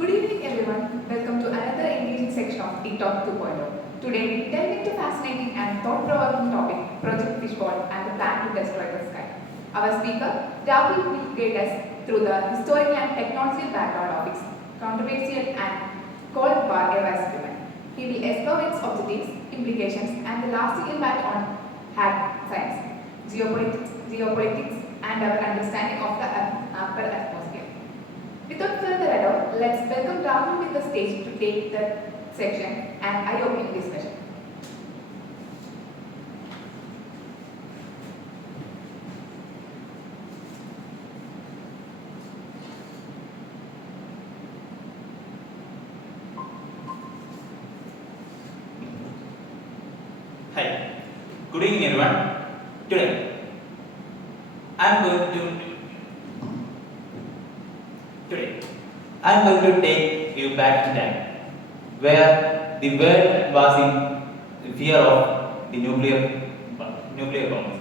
Good evening everyone. Welcome to another engaging section of TikTok 2.0. Today we delve into fascinating and thought-provoking topic, Project Fishbowl and the plan to destroy the sky. Our speaker, Rahul, will guide us through the historical and technological background of its controversial and Cold War era experiment. He will explore its objectives, implications and the lasting impact on hard science, geopolitics and our understanding of the upper atmosphere. Without further ado, let's welcome Rahul with the stage to take the section and eye-opening discussion. Hi, good evening everyone. Today, I am going to take you back to time, where the world was in fear of the nuclear bombs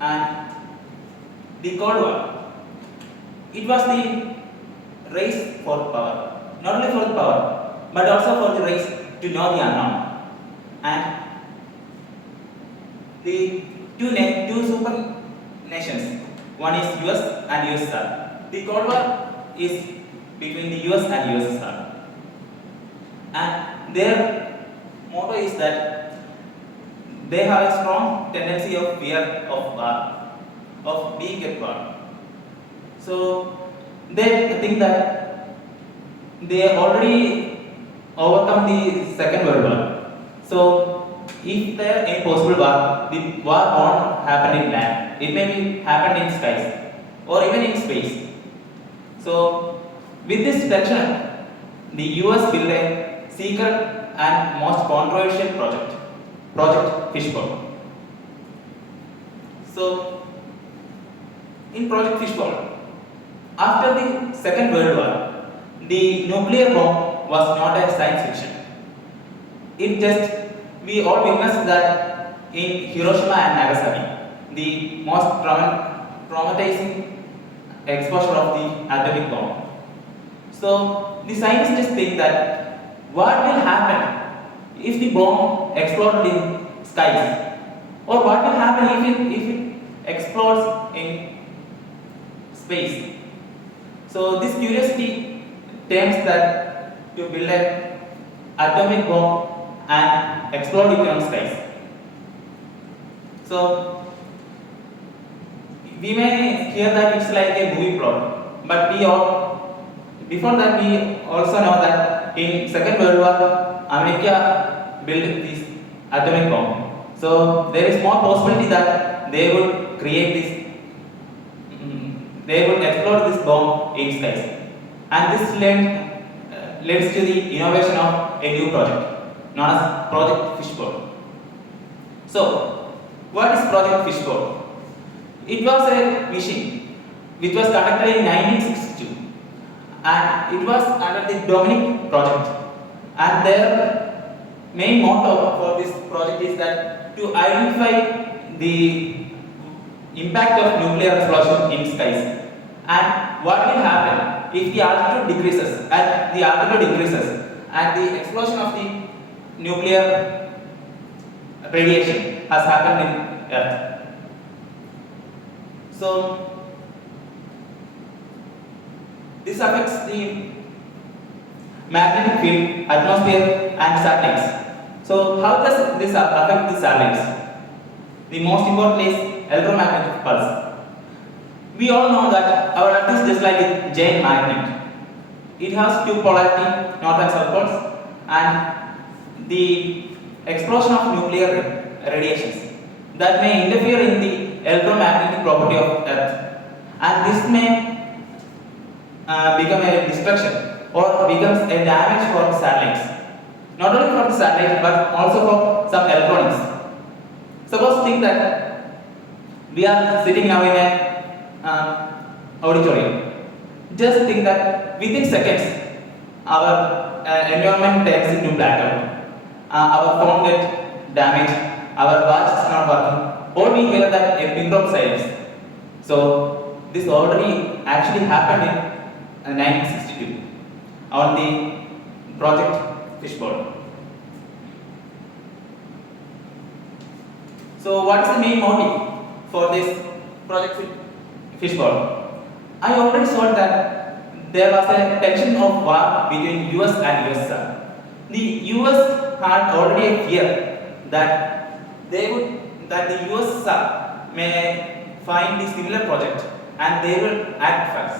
and the Cold War. It was the race for power, not only for the power, but also for the race to know the unknown. And the two super nations, one is US and USSR. The Cold War is between the US and USSR, and their motto is that they have a strong tendency of fear of war, of being at war. So they think that they already overcome the Second World War. So if there is any possible war, the war won't happen in land. It may be happen in skies or even in space. So with this tension, the US built a secret and most controversial Project Fishbowl. So in Project Fishbowl, after the Second World War, the nuclear bomb was not a science fiction. We all witnessed that in Hiroshima and Nagasaki, the most traumatizing exposure of the atomic bomb. So the scientists think that what will happen if the bomb explodes in skies, or what will happen if it explodes in space. So this curiosity tempts that to build an atomic bomb and explode it on skies. So we may hear that it's like a movie plot, but before that we also know that in Second World War, America built this atomic bomb. So there is more possibility that they would they would explode this bomb in space, and this leads to the innovation of a new project known as Project Fishbowl. So, what is Project Fishbowl? It was a mission which was conducted in 1962, and it was under the Dominic project. And their main motto for this project is that to identify the impact of nuclear explosion in skies and what will happen if the altitude decreases and the explosion of the nuclear radiation has happened in Earth. So this affects the magnetic field, atmosphere and satellites. So how does this affect the satellites? The most important is electromagnetic pulse. We all know that our Earth is just like a giant magnet. It has two polarity, north and south poles, and the explosion of nuclear radiations that may interfere in the electromagnetic property of Earth, and this may become a destruction or becomes a damage for satellites. Not only for the satellites but also for some electronics. Suppose think that we are sitting now in a auditorium. Just think that within seconds our environment turns into blackout. Our phone gets damaged, our watch is not working, or we hear that a pin drop silence. So this already actually happened in 1962. on the project Fishbowl. So what is the main motive for this project Fishbowl? I already saw that there was a tension of war between US and USSR. The US had already a fear that the USSR may find the similar project and they will act fast.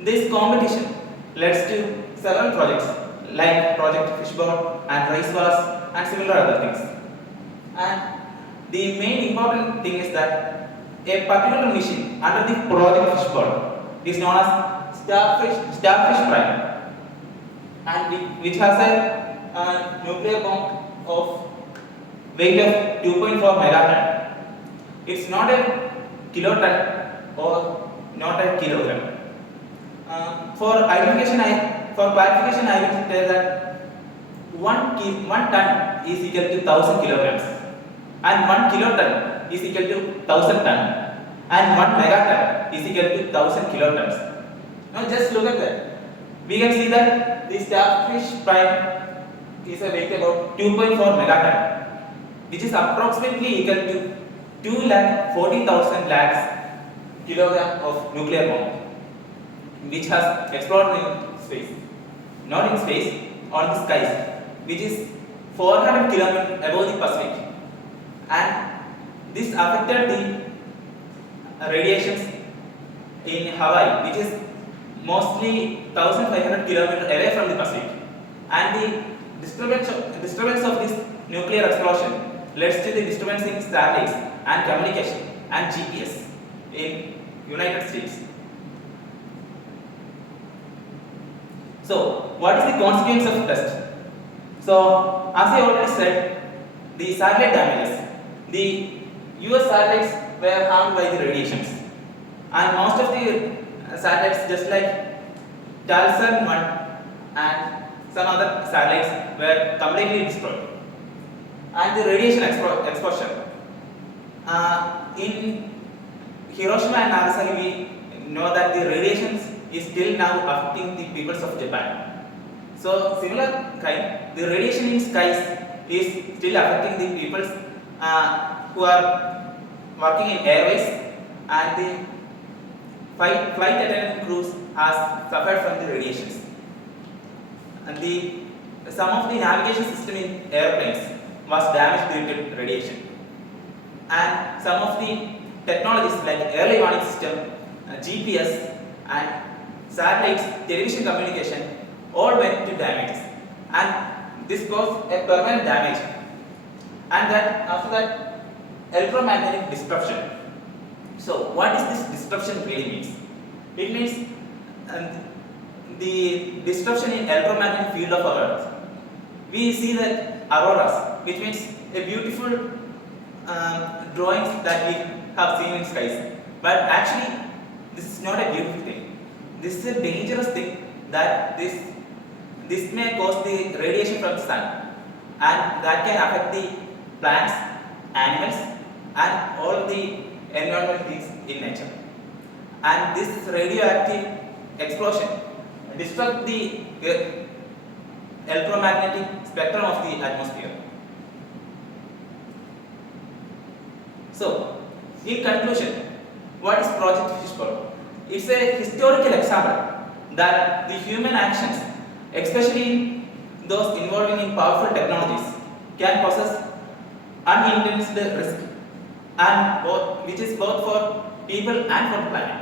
This competition leads to several projects like Project Fishbowl and Rice Wars and similar other things. And the main important thing is that a particular mission under the Project Fishbowl is known as Starfish Prime, and which has a nuclear bomb of weight of 2.4 megaton. It's not a kiloton or not a kilogram. For clarification, I will tell that one ton is equal to 1000 kilograms, and 1 kiloton is equal to 1000 ton, and 1 megaton is equal to 1000 kilotons. Now just look at that. We can see that the Starfish Prime is a weight about 2.4 megaton, which is approximately equal to 2,40,000 lakhs kilogram of nuclear bomb, which has exploded in space, not in space, on the skies, which is 400 kilometers above the Pacific, and this affected the radiations in Hawaii, which is mostly 1,500 kilometers away from the Pacific, and the disturbance of this nuclear explosion leads to the disturbance in satellites and communication and GPS in United States. So, what is the consequence of test? So, as I already said, the satellite damages. The US satellites were harmed by the radiations, and most of the satellites, just like Talsan 1 and some other satellites, were completely destroyed. And the radiation exposure. In Hiroshima and Nagasaki, we know that the radiations is still now affecting the peoples of Japan. So similar kind, the radiation in skies is still affecting the peoples who are working in airways, and the flight attendant crews has suffered from the radiations. And some of the navigation system in airplanes was damaged due to radiation. And some of the technologies like early warning system, GPS and satellites, television communication all went to damage, and this caused a permanent damage. And that after that, electromagnetic disruption. So what is this disruption really means? It means the disruption in electromagnetic field of our Earth. We see that auroras, which means a beautiful drawings that we have seen in skies. But actually, this is not a beautiful thing. This is a dangerous thing, that this may cause the radiation from the sun, and that can affect the plants, animals, and all the environmental things in nature. And this radioactive explosion disrupts the electromagnetic spectrum of the atmosphere. So, in conclusion, what is Project Fishbowl? It's a historical example that the human actions, especially those involving in powerful technologies, can possess unintended risk, and which is both for people and for the planet.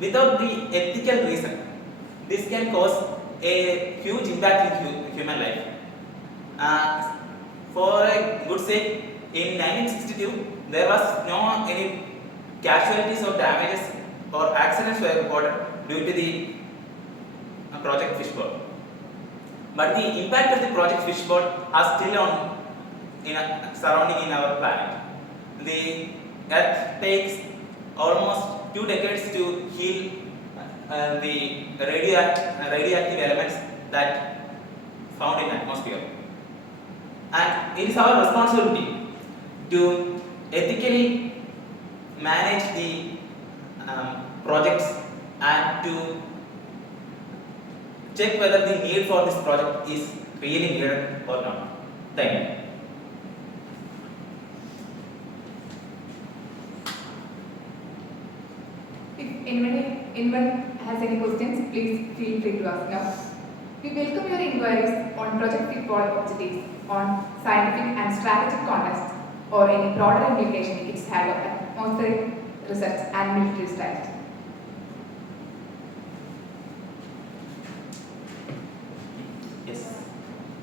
Without the ethical reason, this can cause a huge impact in human life. For a good sake, in 1962, there was no any casualties or damages or accidents were reported due to the Project Fishbowl. But the impact of the Project Fishbowl are still on surrounding in our planet. The Earth takes almost 2 decades to heal the radioactive elements that found in atmosphere. And it is our responsibility to ethically manage the projects and to check whether the need for this project is really needed or not. Thank you. If anyone has any questions, please feel free to ask now. We welcome your inquiries on Project Fishbowl objectives, on scientific and strategic context, or any broader implication it's had on atmospheric research and military strategy. Yes.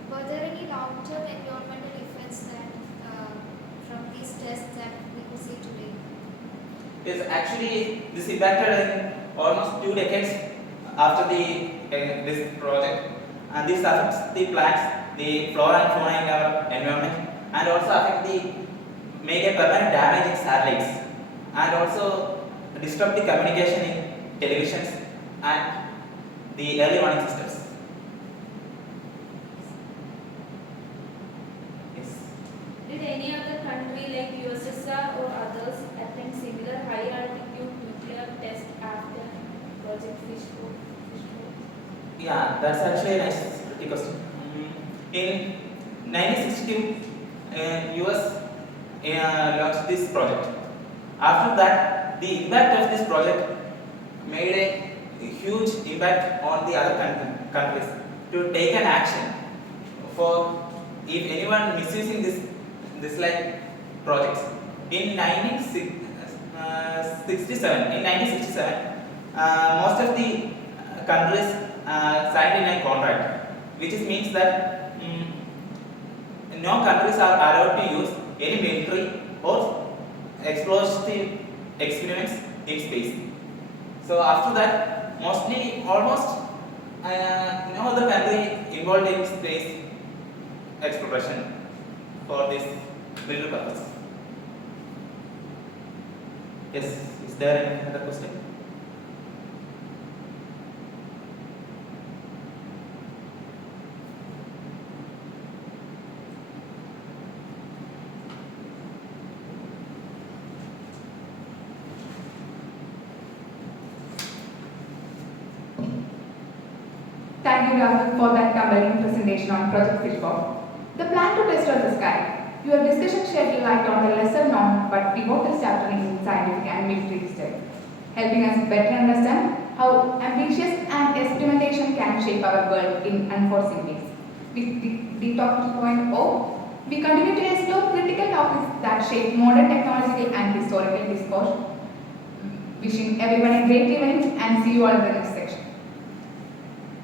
Were there any long-term environmental effects that from these tests that we could see today? Yes, actually, this impacted in almost 2 decades after this project, and this affects the plants, the flora and fauna in our environment, and also make a permanent damage in satellites, and also disrupt the communication in televisions and the early warning systems. Yes. Did any other country like USSR or others attempt similar high altitude nuclear test after Project Fishbowl? Yeah, that's actually a nice pretty question. In 1962, US launched this project. After that, the impact of this project made a huge impact on the other countries to take an action for if anyone misusing this like projects. In 1967, most of the countries signed in a contract, which means that no countries are allowed to use any military or explosive experiments in space. So after that, almost no other country involved in space exploration for this military purpose. Yes, is there any other question? Thank you, Rahul, for that compelling presentation on Project Fishbowl. The plan to destroy the sky. Your discussion shed light on the lesser known but pivotal chapter in scientific and military history, helping us better understand how ambitious and experimentation can shape our world in unforeseen ways. With the Talk 2.0, we continue to explore critical topics that shape modern technological and historical discourse. Wishing everyone a great evening and see you all in the next session.